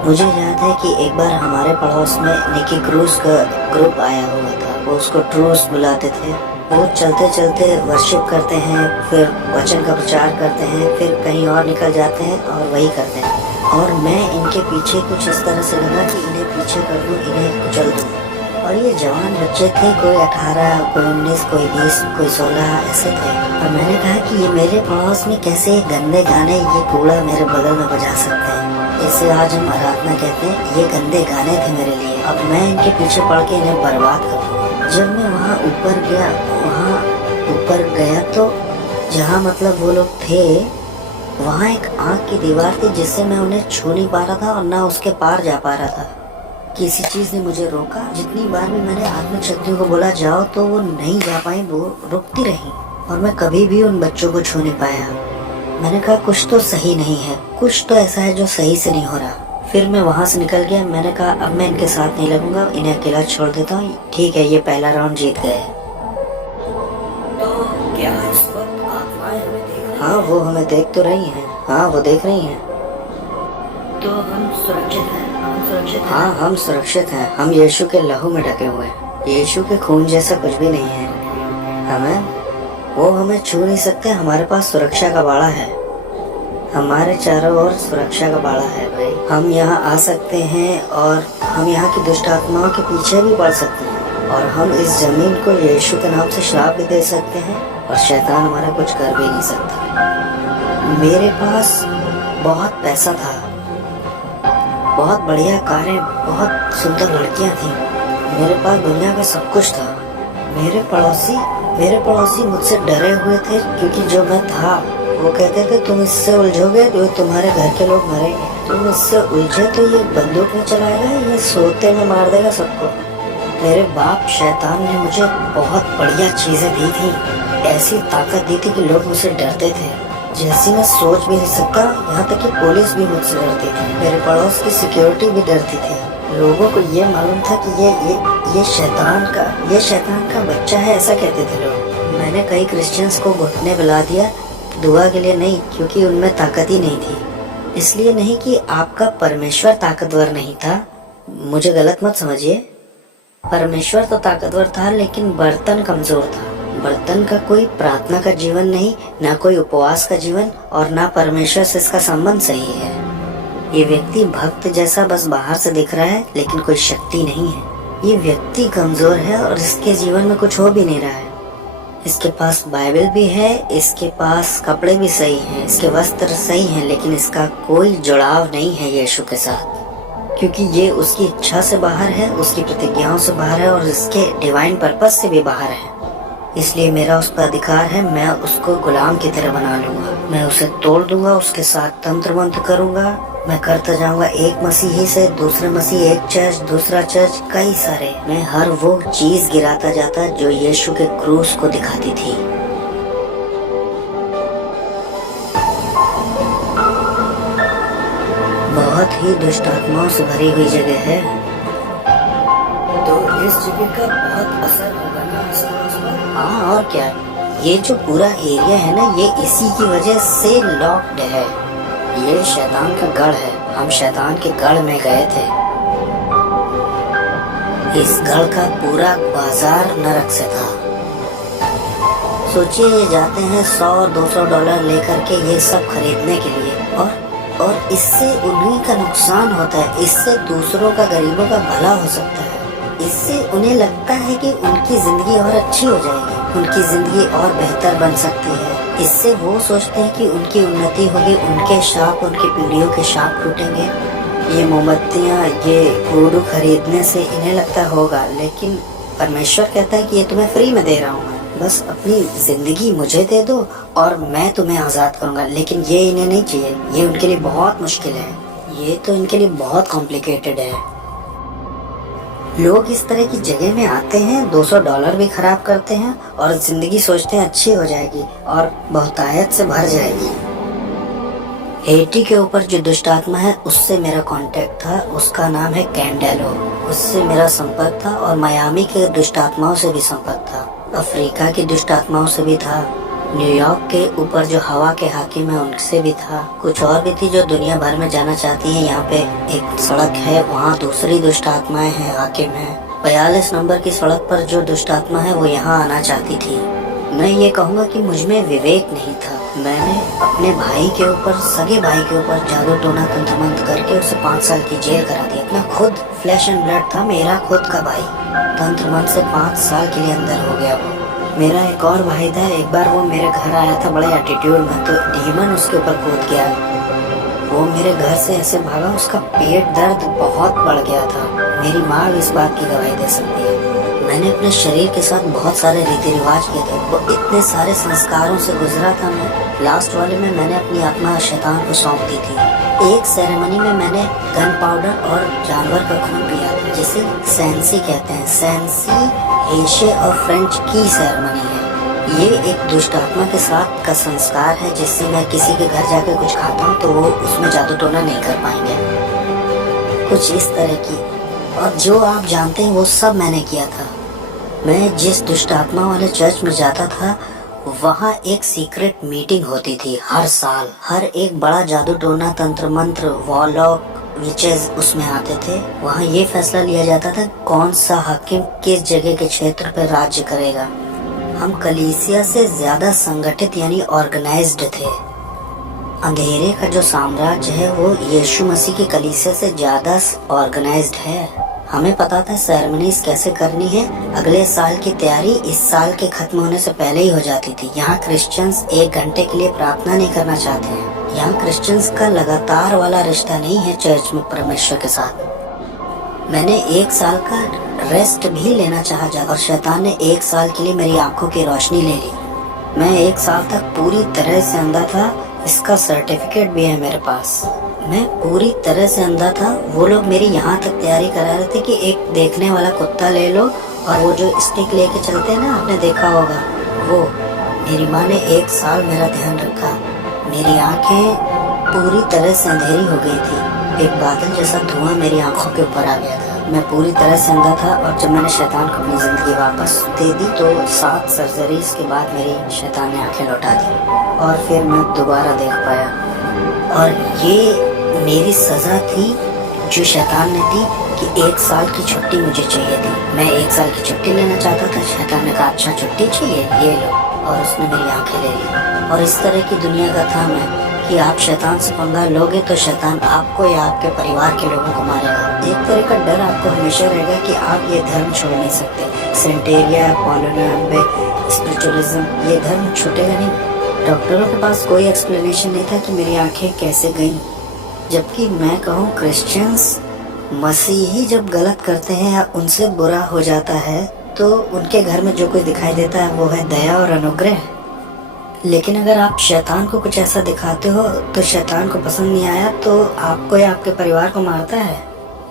मुझे याद है कि एक बार हमारे पड़ोस में निकी क्रूज का ग्रुप आया हुआ था। वो उसको ट्रूस बुलाते थे। वो चलते चलते वर्शिप करते हैं, फिर वचन का प्रचार करते हैं, फिर कहीं और निकल जाते हैं और वही करते हैं। और मैं इनके पीछे कुछ इस तरह से लगा कि इन्हें पीछे कर दूं, इन्हें कुचल दूं। और ये जवान बच्चे थे, कोई 18, कोई 19, कोई 20, कोई 16 ऐसे थे। और मैंने कहा कि ये मेरे पड़ोस में कैसे गंदे गाने, ये कूड़ा मेरे बगल में बजा सकते हैं। इसे आज हम आराधना कहते हैं। ये गंदे गाने थे मेरे लिए। अब मैं इनके पीछे पड़ के इन्हें बर्बाद कर दूंगा। जब मैं वहाँ ऊपर गया तो जहाँ मतलब वो लोग थे, वहाँ एक आँख की दीवार थी जिससे मैं उन्हें छू नहीं पा रहा था और ना उसके पार जा पा रहा था। किसी चीज ने मुझे रोका। जितनी बार भी मैंने आत्मिक शक्तियों को बोला जाओ तो वो नहीं जा पाई, वो रुकती रही और मैं कभी भी उन बच्चों को छू नहीं पाया। मैंने कहा कुछ तो सही नहीं है, कुछ तो ऐसा है जो सही से नहीं हो रहा। फिर मैं वहाँ से निकल गया। मैंने कहा अब मैं इनके साथ नहीं लगूंगा, इन्हें अकेला छोड़ देता हूँ। ठीक है, ये पहला राउंड जीत गए। तो क्या इस वक्त आत्माएं हमें देख रही हैं? हाँ, वो हमें देख तो रही हैं। हाँ, वो देख रही हैं। तो हम सुरक्षित हैं? हम सुरक्षित हैं? हाँ, हम सुरक्षित हैं। हम यीशु के लहू में ढके हुए हैं। यीशु के खून जैसा कुछ भी नहीं है हमें। वो हमें छू नहीं सकते। हमारे पास सुरक्षा का बाड़ा है। हमारे चारों ओर सुरक्षा का बाड़ा है भाई। हम यहाँ आ सकते हैं और हम यहाँ की दुष्ट आत्माओं के पीछे भी पड़ सकते हैं और हम इस जमीन को यीशु के नाम से श्राप भी दे सकते हैं और शैतान हमारा कुछ कर भी नहीं सकता। मेरे पास बहुत पैसा था, बहुत बढ़िया कारें, बहुत सुंदर लड़कियां थी। मेरे पास दुनिया का सब कुछ था। मेरे पड़ोसी मुझसे डरे हुए थे क्योंकि जो मैं था वो कहते थे तुम इससे उलझोगे तो तुम्हारे घर के लोग मरेंगे। तुम इससे उलझे तो ये बंदूक में चलाएगा, ये सोते में मार देगा सबको। मेरे बाप शैतान ने मुझे बहुत बढ़िया चीजें दी थी, ऐसी ताकत दी थी कि लोग मुझसे डरते थे जैसी मैं सोच भी नहीं सकता। यहाँ तक कि पुलिस भी मुझसे डरती थी। मेरे पड़ोस की सिक्योरिटी भी डरती थी। लोगों को ये मालूम था कि ये शैतान का बच्चा है, ऐसा कहते थे लोग। मैंने कई क्रिश्चियंस को घुटने पिला दिया, दुआ के लिए नहीं, क्योंकि उनमें ताकत ही नहीं थी। इसलिए नहीं कि आपका परमेश्वर ताकतवर नहीं था, मुझे गलत मत समझिए। परमेश्वर तो ताकतवर था लेकिन बर्तन कमजोर था। बर्तन का कोई प्रार्थना का जीवन नहीं, ना कोई उपवास का जीवन और ना परमेश्वर से इसका संबंध सही है। ये व्यक्ति भक्त जैसा बस बाहर से दिख रहा है लेकिन कोई शक्ति नहीं है। ये व्यक्ति कमजोर है और इसके जीवन में कुछ हो भी नहीं रहा है। इसके पास बाइबल भी है, इसके पास कपड़े भी सही हैं, इसके वस्त्र सही हैं, लेकिन इसका कोई जुड़ाव नहीं है यीशु के साथ, क्योंकि ये उसकी इच्छा से बाहर है, उसकी प्रतिज्ञाओं से बाहर है और इसके डिवाइन पर्पस से भी बाहर है। इसलिए मेरा उस पर अधिकार है। मैं उसको गुलाम की तरह बना लूंगा, मैं उसे तोड़ दूंगा, उसके साथ तंत्र मंत्र करूंगा। मैं करता जाऊंगा एक मसीही से दूसरे मसीह, एक चर्च दूसरा चर्च, कई सारे। मैं हर वो चीज गिराता जाता जो यीशु के क्रूस को दिखाती थी। बहुत ही दुष्ट आत्माओं से भरी हुई जगह है, तो इस जगह का बहुत असर होगा ना आसपास पर। हाँ, और क्या। ये जो पूरा एरिया है ना, ये इसी की वजह से लॉक्ड है। ये शैतान का गढ़ है। हम शैतान के गढ़ में गए थे। इस गढ़ का पूरा बाजार नरक से था। सोचिए, ये जाते हैं $100-200 लेकर के ये सब खरीदने के लिए और इससे उन्हीं का नुकसान होता है। इससे दूसरों का, गरीबों का भला हो सकता है। इससे उन्हें लगता है कि उनकी जिंदगी और अच्छी हो जाएगी, उनकी जिंदगी और बेहतर बन सकती है। इससे वो सोचते हैं कि उनकी उन्नति होगी, उनके शाप, उनकी पीढ़ियों के शाप टूटेंगे। ये मोमबत्तियाँ, ये वुडू खरीदने से इन्हें लगता होगा, लेकिन परमेश्वर कहता है कि ये तुम्हें फ्री में दे रहा हूँ। बस अपनी जिंदगी मुझे दे दो और मैं तुम्हें आजाद करूँगा। लेकिन ये इन्हें नहीं चाहिए। ये उनके लिए बहुत मुश्किल है। ये तो इनके लिए बहुत कॉम्प्लिकेटेड है। लोग इस तरह की जगह में आते हैं, $200 भी खराब करते हैं और जिंदगी सोचते हैं अच्छी हो जाएगी और बहुतायत से भर जाएगी। हेटी के ऊपर जो दुष्ट आत्मा है उससे मेरा कांटेक्ट था। उसका नाम है कैंडेलो। उससे मेरा संपर्क था और मियामी के दुष्ट आत्माओं से भी संपर्क था। अफ्रीका की दुष्ट आत्माओं से भी था। न्यूयॉर्क के ऊपर जो हवा के हाकिम है उनसे भी था, कुछ और भी थी जो दुनिया भर में जाना चाहती है। यहाँ पे एक सड़क है, वहाँ दूसरी दुष्ट आत्माएं हैं, हाकिम है। 42 नंबर की सड़क पर जो दुष्ट आत्मा है वो यहाँ आना चाहती थी। मैं ये कहूँगा कि मुझ में विवेक नहीं था। मैंने अपने भाई के ऊपर, सगे भाई के ऊपर जादू टोना तंत्र मंत्र करके उसे 5 साल की जेल करा दी। अपना खुद फ्लैश एंड ब्लड था, मेरा खुद का भाई तंत्र मंत्र से 5 साल के लिए अंदर हो गया वो। मेरा एक और भाई था, एक बार वो मेरे घर आया था बड़े एटीट्यूड में, तो डीमन उसके ऊपर कूद गया। वो मेरे घर से ऐसे भागा, उसका पेट दर्द बहुत बढ़ गया था। मेरी माँ भी इस बात की गवाही दे सकती है। मैंने अपने शरीर के साथ बहुत सारे रीति रिवाज किए थे, वो इतने सारे संस्कारों से गुजरा था मैं। लास्ट वाले में मैंने अपनी आत्मा शैतान को सौंप दी थी। एक सेरेमनी में मैंने गन पाउडर और जानवर का खून पिया था, जिसे सैंसी कहते हैं। सैंसी एशिया और फ्रेंच की सेरेमनी है। ये एक दुष्ट आत्मा के साथ का संस्कार है, जिससे मैं किसी के घर जाकर कुछ खाता हूँ तो वो उसमें जादू टोना नहीं कर पाएंगे, कुछ इस तरह की। और जो आप जानते हैं वो सब मैंने किया था। मैं जिस दुष्ट आत्मा वाले चर्च में जाता था वहाँ एक सीक्रेट मीटिंग होती थी हर साल। हर एक बड़ा जादू टोना तंत्र मंत्र वॉलॉक विचेस उसमें आते थे। वहाँ ये फैसला लिया जाता था कौन सा हाकिम किस जगह के क्षेत्र पर राज्य करेगा। हम कलीसिया से ज्यादा संगठित यानी ऑर्गेनाइज्ड थे। अंधेरे का जो साम्राज्य है वो यीशु मसीह की कलीसिया से ज्यादा ऑर्गेनाइज्ड है। हमें पता था सेरेमनीज कैसे करनी है। अगले साल की तैयारी इस साल के खत्म होने से पहले ही हो जाती थी। यहाँ क्रिश्चियंस 1 घंटे के लिए प्रार्थना नहीं करना चाहते हैं। यहाँ क्रिश्चियंस का लगातार वाला रिश्ता नहीं है चर्च में परमेश्वर के साथ। मैंने 1 साल का रेस्ट भी लेना चाहा जा, और शैतान ने 1 साल के लिए मेरी आंखों की रोशनी ले ली। मैं 1 साल तक पूरी तरह से अंधा था, इसका सर्टिफिकेट भी है मेरे पास। मैं पूरी तरह से अंधा था। वो लोग मेरी यहाँ तक तैयारी करा रहे थे कि एक देखने वाला कुत्ता ले लो, और वो जो स्टिक लेके चलते हैं ना, आपने देखा होगा वो। मेरी माँ ने 1 साल मेरा ध्यान रखा। मेरी आंखें पूरी तरह से अंधेरी हो गई थी। एक बादल जैसा धुआं मेरी आंखों के ऊपर आ गया था। मैं पूरी तरह से अंधा था, और जब मैंने शैतान को अपनी जिंदगी वापस दे दी तो 7 सर्जरीज के बाद मेरी शैतान ने आंखें लौटा दी, और फिर मैं दोबारा देख पाया। और ये मेरी सजा थी जो शैतान ने दी कि 1 साल की छुट्टी मुझे चाहिए थी। मैं 1 साल की छुट्टी लेना चाहता था। शैतान ने कहा अच्छा छुट्टी चाहिए, ये लो, और उसने मेरी आंखें ले ली। और इस तरह की दुनिया का था मैं कि आप शैतान से पंगा लोगे तो शैतान आपको या आपके परिवार के लोगों को मारेगा। एक तरह का डर आपको हमेशा रहेगा कि आप ये धर्म छोड़ नहीं सकते। सेंटेरिया, पॉलिनाम्बे, स्पिरिचुअलिज्म, ये धर्म छूटेगा नहीं। डॉक्टरों के पास कोई एक्सप्लेनेशन नहीं था कि मेरी आंखें कैसे गईं। जबकि मैं कहूँ क्रिश्चियंस, मसीही जब गलत करते हैं या उनसे बुरा हो जाता है तो उनके घर में जो कुछ दिखाई देता है वो है दया और अनुग्रह। लेकिन अगर आप शैतान को कुछ ऐसा दिखाते हो तो शैतान को पसंद नहीं आया तो आपको या आपके परिवार को मारता है।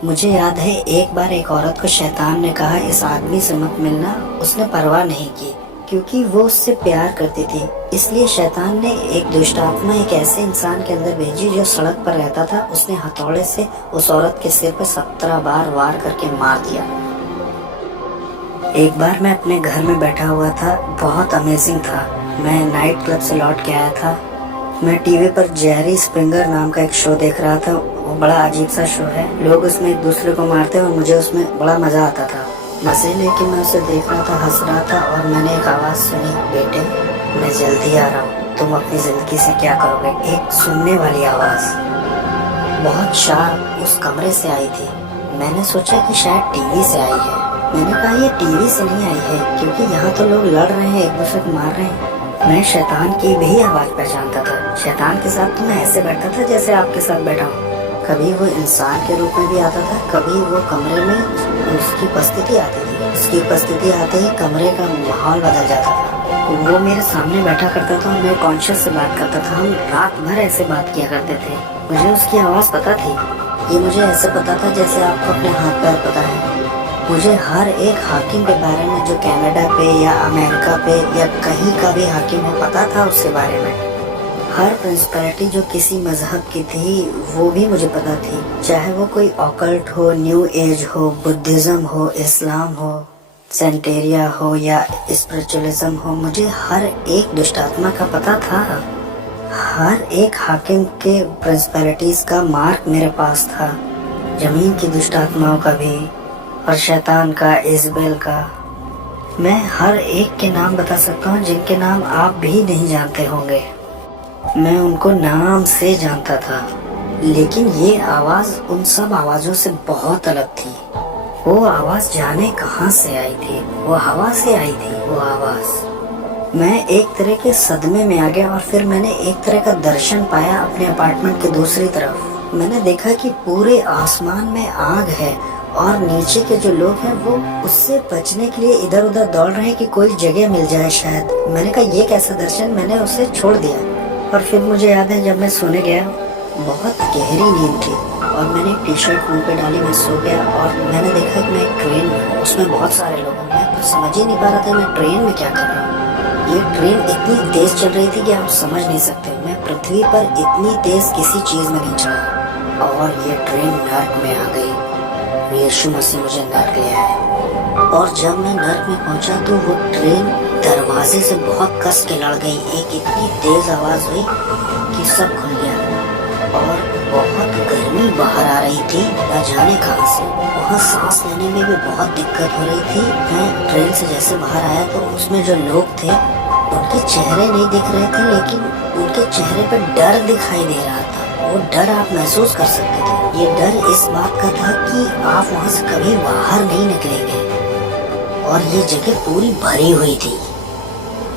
मुझे याद है एक बार एक औरत को शैतान ने कहा इस आदमी से मत मिलना। उसने परवाह नहीं की क्योंकि वो उससे प्यार करती थी। इसलिए शैतान ने एक दुष्ट आत्मा एक ऐसे इंसान के अंदर भेजी जो सड़क पर रहता था। उसने हथौड़े से उस औरत के सिर पर 17 बार वार करके मार दिया। एक बार मैं अपने घर में बैठा हुआ था, बहुत अमेजिंग था। मैं नाइट क्लब से लौट के आया था। मैं टीवी पर जेरी स्प्रिंगर नाम का एक शो देख रहा था। वो बड़ा अजीब सा शो है। लोग उसमें एक दूसरे को मारते हैं और मुझे उसमें बड़ा मजा आता था। मजे लेके मैं उसे देख रहा था, हंस रहा था, और मैंने एक आवाज सुनी, बेटे मैं जल्दी आ रहा हूँ, तुम अपनी जिंदगी से क्या करोगे। एक सुनने वाली आवाज बहुत शार्प उस कमरे से आई थी। मैंने सोचा कि शायद टीवी से आई है। मैंने कहा ये टीवी से नहीं आई है क्योंकि यहाँ तो लोग लड़ रहे हैं, एक दूसरे को मार रहे हैं। मैं शैतान की भी आवाज पहचानता था। शैतान के साथ तो मैं ऐसे बैठा था जैसे आपके साथ बैठा हूँ। कभी वो इंसान के रूप में भी आता था, कभी वो कमरे में उसकी उपस्थिति आती थी। उसकी उपस्थिति आते ही कमरे का माहौल बदल जाता था। वो मेरे सामने बैठा करता था और मैं कॉन्शियस से बात करता था। हम रात भर ऐसे बात किया करते थे। मुझे उसकी आवाज पता थी। ये मुझे ऐसे पता था जैसे आपको अपने हाथ पैर पता है। मुझे हर एक हाकिम के बारे में जो कनाडा पे या अमेरिका पे या कहीं का भी हाकिम हो पता था उसके बारे में। हर प्रिंसिपलिटी जो किसी मजहब की थी वो भी मुझे पता थी, चाहे वो कोई ऑकल्ट हो, न्यू एज हो, बुद्धिज्म हो, इस्लाम हो। सेंटेरिया हो या स्पिरिचुअलिज्म हो, मुझे हर एक दुष्ट आत्मा का पता था। हर एक हाकिम के प्रिंसिपैलिटीज का मार्क मेरे पास था, जमीन की दुष्ट आत्माओं का भी और शैतान का, इजबेल का। मैं हर एक के नाम बता सकता हूँ जिनके नाम आप भी नहीं जानते होंगे। मैं उनको नाम से जानता था, लेकिन ये आवाज उन सब आवाजों से बहुत अलग थी। वो आवाज जाने कहाँ से आई थी, वो हवा से आई थी वो आवाज। मैं एक तरह के सदमे में आ गया और फिर मैंने एक तरह का दर्शन पाया अपने अपार्टमेंट के दूसरी तरफ। मैंने देखा कि पूरे आसमान में आग है और नीचे के जो लोग हैं वो उससे बचने के लिए इधर उधर दौड़ रहे हैं कि कोई जगह मिल जाए शायद। मैंने कहा ये कैसा दर्शन, मैंने उसे छोड़ दिया। और फिर मुझे याद है जब मैं सोने गया, बहुत गहरी नींद थी और मैंने टी शर्ट मुंह पे डाली, मैं सो गया और मैंने देखा कि मैं एक ट्रेन में हूँ, उसमें बहुत सारे लोग हैं। मैं तो समझ ही नहीं पा रहा था मैं ट्रेन में क्या कर रहा हूँ। ये ट्रेन इतनी तेज चल रही थी कि आप समझ नहीं सकते। मैं पृथ्वी पर इतनी तेज किसी चीज में नहीं चढ़ा और ये ट्रेन नर्क में आ गई। यीशु मसीह मुझे नर्क ले आए और जब मैं नर्क में पहुंचा तो वो ट्रेन दरवाजे से बहुत कस के लड़ गई। एक इतनी तेज आवाज हुई कि सब खुल गया और बहुत गर्मी बाहर आ रही थी, न जाने कहां से। वहाँ सांस लेने में भी बहुत दिक्कत हो रही थी। मैं ट्रेन से जैसे बाहर आया तो उसमें जो लोग थे उनके चेहरे नहीं दिख रहे थे, लेकिन उनके चेहरे पर डर दिखाई दे रहा था। वो डर आप महसूस कर सकते थे। ये डर इस बात का था कि आप वहाँ से कभी बाहर नहीं निकलेंगे और ये जगह पूरी भरी हुई थी।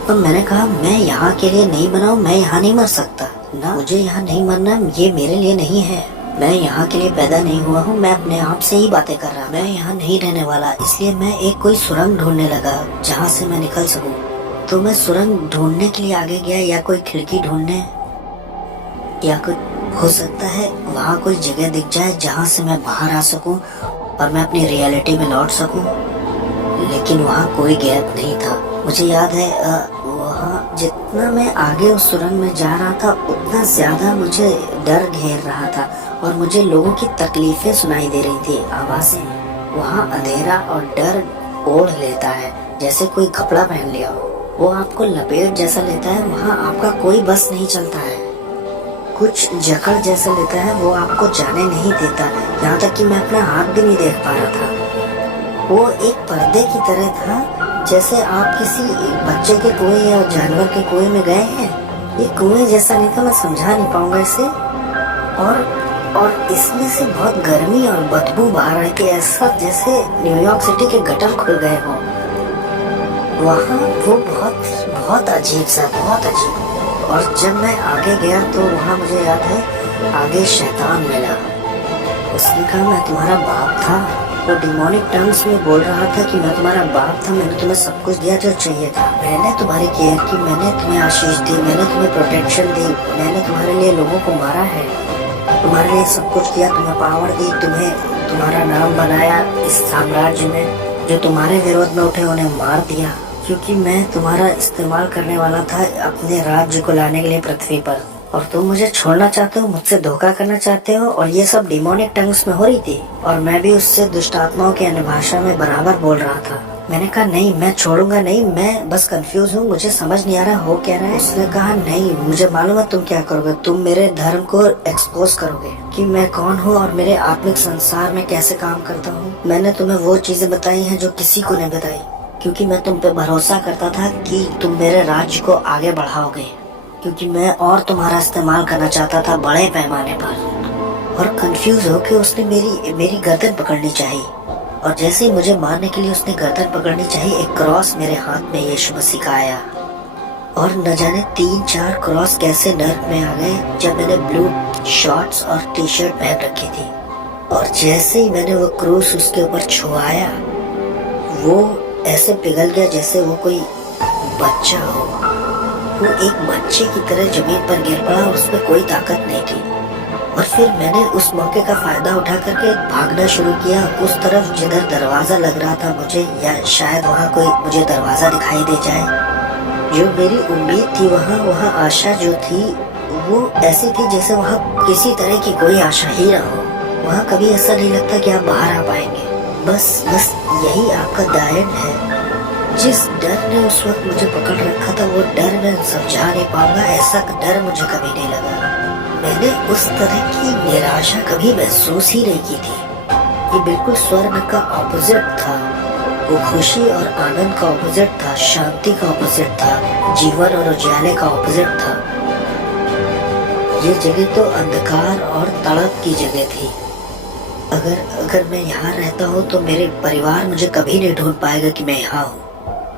तो मैंने कहा मैं यहाँ के लिए नहीं बना हूँ, मैं यहाँ नहीं मर सकता ना, मुझे यहाँ नहीं मरना, ये मेरे लिए नहीं है। मैं यहाँ के लिए पैदा नहीं हुआ हूँ। मैं अपने आप से ही बातें कर रहा, मैं यहाँ नहीं रहने वाला। इसलिए मैं एक कोई सुरंग ढूंढने लगा जहाँ से मैं निकल सकूँ। तो मैं सुरंग ढूंढने के लिए आगे गया, या कोई खिड़की ढूंढने, या कोई हो सकता है वहाँ कोई जगह दिख जाए जहाँ से मैं बाहर आ सकूँ और मैं अपनी रियलिटी में लौट सकूँ। लेकिन वहाँ कोई गैप नहीं था। मुझे याद है वहाँ जितना मैं आगे उस सुरंग में जा रहा था उतना ज्यादा मुझे डर घेर रहा था और मुझे लोगों की तकलीफें सुनाई दे रही थी, आवाजें। वहाँ अंधेरा और डर ओढ़ लेता है जैसे कोई कपड़ा पहन लिया हो। वो आपको लपेट जैसा लेता है। वहाँ आपका कोई बस नहीं चलता है, कुछ जकड़ जैसा लेता है, वो आपको जाने नहीं देता। यहाँ तक कि मैं अपना हाथ भी नहीं देख पा रहा था। वो एक पर्दे की तरह था, जैसे आप किसी बच्चे के कुएं या जानवर के कुएं में गए हैं। ये कुएं जैसा नहीं था, मैं समझा नहीं पाऊंगा इसे। और इसमें से बहुत गर्मी और बदबू बाहर आई थी, ऐसा जैसे न्यूयॉर्क सिटी के गटर खुल गए हो। वहाँ वो बहुत अजीब सा, बहुत अजीब। और जब मैं आगे गया तो वहाँ मुझे याद है आगे शैतान मिला। उसने कहा मैं तुम्हारा बाप था। वो डिमोनिक टर्म्स में बोल रहा था कि मैं तुम्हारा बाप था, मैंने तुम्हें सब कुछ दिया जो चाहिए था, मैंने तुम्हारी केयर की, मैंने तुम्हें आशीष दी, मैंने तुम्हें प्रोटेक्शन दी, मैंने तुम्हारे लिए लोगों को मारा है, तुम्हारे लिए सब कुछ किया, तुम्हें पावर दी, तुम्हें तुम्हारा नाम बनाया इस साम्राज्य में। जो तुम्हारे विरोध में उठे उन्हें मार दिया, क्योंकि मैं तुम्हारा इस्तेमाल करने वाला था अपने राज्य को लाने के लिए पृथ्वी पर। और तुम मुझे छोड़ना चाहते हो, मुझसे धोखा करना चाहते हो। और ये सब डिमोनिक टंग्स में हो रही थी और मैं भी उससे दुष्ट आत्माओं की अन्य भाषा में बराबर बोल रहा था। मैंने कहा नहीं, मैं छोड़ूंगा नहीं, मैं बस कंफ्यूज हूँ, मुझे समझ नहीं आ रहा हो क्या रहा है। उसने कहा नहीं, मुझे मालूम है तुम क्या करोगे, तुम मेरे धर्म को एक्सपोज करोगे कि मैं कौन हूँ और मेरे आत्मिक संसार में कैसे काम करता हूँ। मैंने तुम्हें वो चीजें बताई हैं जो किसी को नहीं बताई, क्योंकि मैं तुम पे भरोसा करता था कि तुम मेरे राज्य को आगे बढ़ाओगे, क्योंकि मैं और तुम्हारा इस्तेमाल करना चाहता था बड़े पैमाने पर। और कंफ्यूज हो कि उसने मेरी गर्दन पकड़नी चाहिए। और जैसे ही मुझे मारने के लिए उसने गर्दन पकड़नी चाहिए, एक क्रॉस मेरे हाथ में यीशु मसीह का आया। और न जाने 3-4 क्रॉस कैसे नर्क में आ गए जब मैंने ब्लू शॉर्ट्स और टी शर्ट पहन रखी थी। और जैसे ही मैंने वो क्रूस उसके ऊपर छुआया, वो ऐसे पिघल गया जैसे वो कोई बच्चा हो। वो एक बच्चे की तरह जमीन पर गिर पड़ा, उसमें कोई ताकत नहीं थी। और फिर मैंने उस मौके का फायदा उठा करके भागना शुरू किया उस तरफ जिधर दरवाजा लग रहा था मुझे, या शायद वहाँ कोई मुझे दरवाजा दिखाई दे जाए। जो मेरी उम्मीद थी, वहाँ आशा जो थी वो ऐसी थी जैसे वहाँ किसी तरह की कोई आशा ही ना हो। वहाँ कभी ऐसा नहीं लगता कि आप बाहर आ पाएंगे। बस बस यही आपका द एंड है। जिस डर ने उस वक्त मुझे पकड़ रखा था वो डर मैं समझा नहीं पाऊंगा, ऐसा डर मुझे कभी नहीं लगा। मैंने उस तरह की निराशा कभी महसूस ही नहीं की थी। ये बिल्कुल स्वर्ग का ऑपोजिट था। वो खुशी और आनंद का ऑपोजिट था, शांति का ऑपोजिट था, जीवन और उजाले का ऑपोजिट था। ये जगह तो अंधकार और तड़प की जगह थी। अगर मैं यहाँ रहता हूँ तो मेरे परिवार मुझे कभी नहीं ढूंढ पाएगा कि मैं यहाँ हूँ।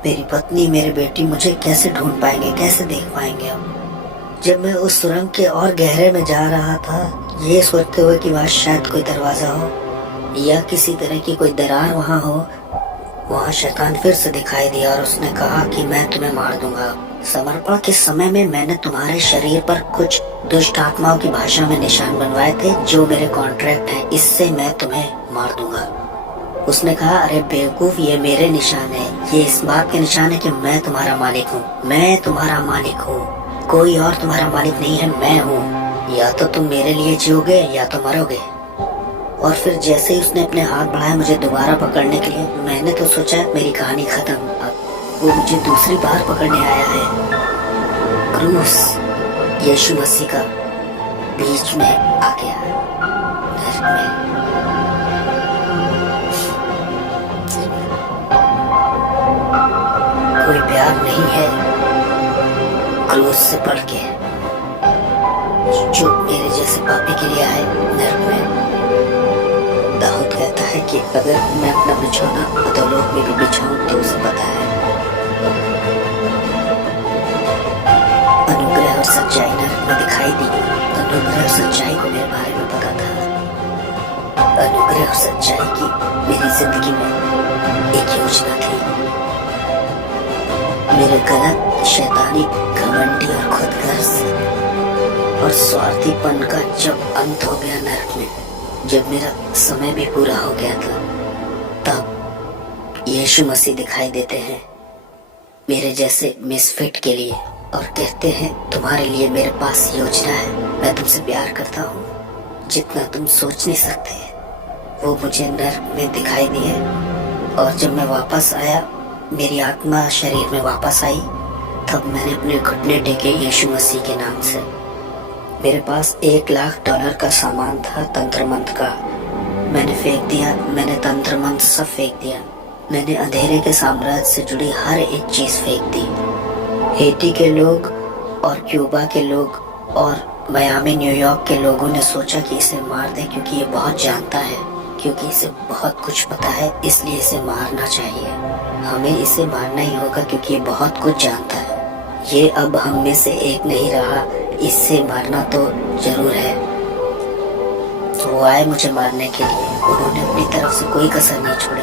मेरी पत्नी, मेरे बेटी मुझे कैसे ढूंढ पाएंगे, कैसे देख पाएंगे हम। जब मैं उस सुरंग के और गहरे में जा रहा था, ये सोचते हुए कि वहाँ शायद कोई दरवाजा हो या किसी तरह की कोई दरार वहाँ हो, वहाँ शैतान फिर से दिखाई दिया और उसने कहा कि मैं तुम्हें मार दूंगा। समर्पण के समय में मैंने तुम्हारे शरीर पर कुछ दुष्ट आत्माओं की भाषा में निशान बनवाए थे जो मेरे कॉन्ट्रैक्ट हैं, इससे मैं तुम्हें मार दूंगा। उसने कहा, अरे बेवकूफ, ये मेरे निशान है, ये इस बात के निशान है कि मैं तुम्हारा मालिक हूँ, मैं तुम्हारा मालिक हूँ, कोई और तुम्हारा मालिक नहीं है, मैं हूँ। या तो तुम मेरे लिए जियोगे या तो मरोगे। और फिर जैसे ही उसने अपने हाथ बढ़ाए मुझे दोबारा पकड़ने के लिए, मैंने तो सोचा मेरी कहानी खत्म। अब वो मुझे दूसरी बार पकड़ने आया है। क्रूस यीशु मसीह का बीच में आ गया, नरक में। कोई प्यार नहीं है क्रूस से बढ़ के जो मेरे जैसे पापी के लिए आए नरक में। दाऊद कहता है कि अगर मैं अपना बिछौना अधोलोक में भी बिछाऊं तो उसे पता है। अनुग्रह और सच्चाई नरक में दिखाई दी। अनुग्रह और सच्चाई को मेरे बारे में पता था। अनुग्रह और सच्चाई की मेरी जिंदगी में एक योजना थी। मेरे गलत, शैतानी, घमंडी और खुदगर्ज और स्वार्थीपन का जब अंत हो गया नरक में, जब मेरा समय भी पूरा हो गया था, तब यीशु मसीह दिखाई देते हैं मेरे जैसे मिसफिट के लिए और कहते हैं, तुम्हारे लिए मेरे पास योजना है, मैं तुमसे प्यार करता हूँ, जितना तुम सोच नहीं सकते। वो मुझे नरक में दिखाई दिए और जब मैं वापस आया, मेरी आत्मा शरीर में वापस आई, तब मैंने अपने घुटने टेके यीशु मसीह के नाम से। मेरे पास $1,00,000 का सामान था, तंत्र मंत्र का। मैंने फेंक दिया, मैंने तंत्र मंत्र सब फेंक दिया। मैंने अंधेरे के साम्राज्य से जुड़ी हर एक चीज फेंक दी। हेटी के लोग और क्यूबा के लोग और मियामी, न्यूयॉर्क के लोगों ने सोचा कि इसे मार दें क्योंकि ये बहुत जानता है, क्योंकि इसे बहुत कुछ पता है, इसलिए इसे मारना चाहिए। हमें इसे मारना ही होगा क्योंकि ये बहुत कुछ जानता है। ये अब हम में से एक नहीं रहा, इससे मारना तो जरूर है। वो आए मुझे मारने के लिए, उन्होंने अपनी तरफ से कोई कसर नहीं छोड़ी।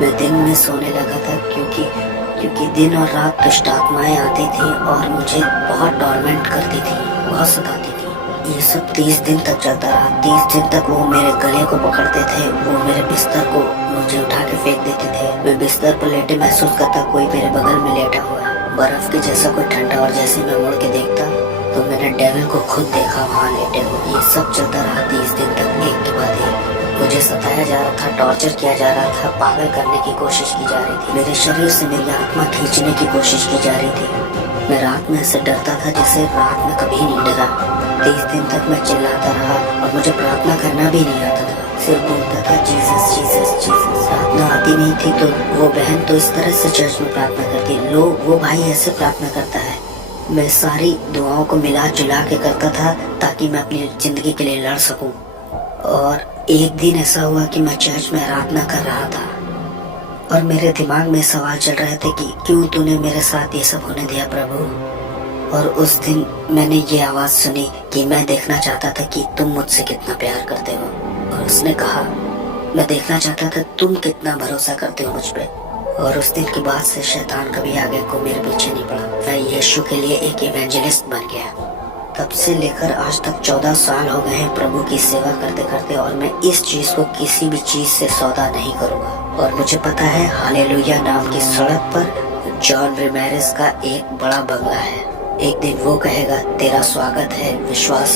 मैं दिन में सोने लगा था क्योंकि दिन और रात दुष्ट आत्माएं आती थी और मुझे बहुत टॉर्मेंट करती थी, बहुत सताती थी। ये सब 30 दिन तक चलता रहा। 30 दिन तक वो मेरे गले को पकड़ते थे, वो मेरे बिस्तर को मुझे उठा के फेंक देते थे। मैं बिस्तर पर लेटे महसूस करता कोई मेरे बगल में लेटा हुआ है, बर्फ के जैसा कोई ठंडा। और जैसे मैं मुड़ के देखता तो मैंने डेविल को खुद देखा वहाँ लेटे हुए। ये सब चलता रहा 30 दिन तक, एक के बाद एक। मुझे सताया जा रहा था, टॉर्चर किया जा रहा था, पागल करने की कोशिश की जा रही थी। मेरे शरीर से मेरी आत्मा खींचने की कोशिश की जा रही थी। मैं रात में ऐसे डरता था जैसे रात में कभी नहीं डरा। 30 दिन तक मैं चिल्लाता रहा और मुझे प्रार्थना करना भी नहीं आता था। सिर्फ बोलता था जीसस जीसस जीसस। प्रार्थना आती नहीं थी तो वो बहन तो इस तरह से चर्च में प्रार्थना करती है, वो भाई ऐसे प्रार्थना करता है। मैं सारी दुआओं को मिला जुला के करता था ताकि मैं अपनी जिंदगी के लिए लड़ सकूं। और एक दिन ऐसा हुआ कि मैं चर्च में आराधना कर रहा था और मेरे दिमाग में सवाल चल रहे थे कि क्यों तूने मेरे साथ ये सब होने दिया प्रभु। और उस दिन मैंने ये आवाज सुनी कि मैं देखना चाहता था कि तुम मुझसे कितना प्यार करते हो। और उसने कहा मैं देखना चाहता था तुम कितना भरोसा करते हो मुझ पे। और उस दिन के बाद से शैतान कभी आगे को मेरे पीछे नहीं पड़ा। मैं यीशु के लिए एक इवेंजलिस्ट बन गया। तब से लेकर आज तक 14 साल हो गए हैं प्रभु की सेवा करते करते, और मैं इस चीज को किसी भी चीज से सौदा नहीं करूंगा। और मुझे पता है हालेलुया नाम की सड़क पर जॉन रेमेरेस का एक बड़ा बंगला है। एक दिन वो कहेगा तेरा स्वागत है विश्वास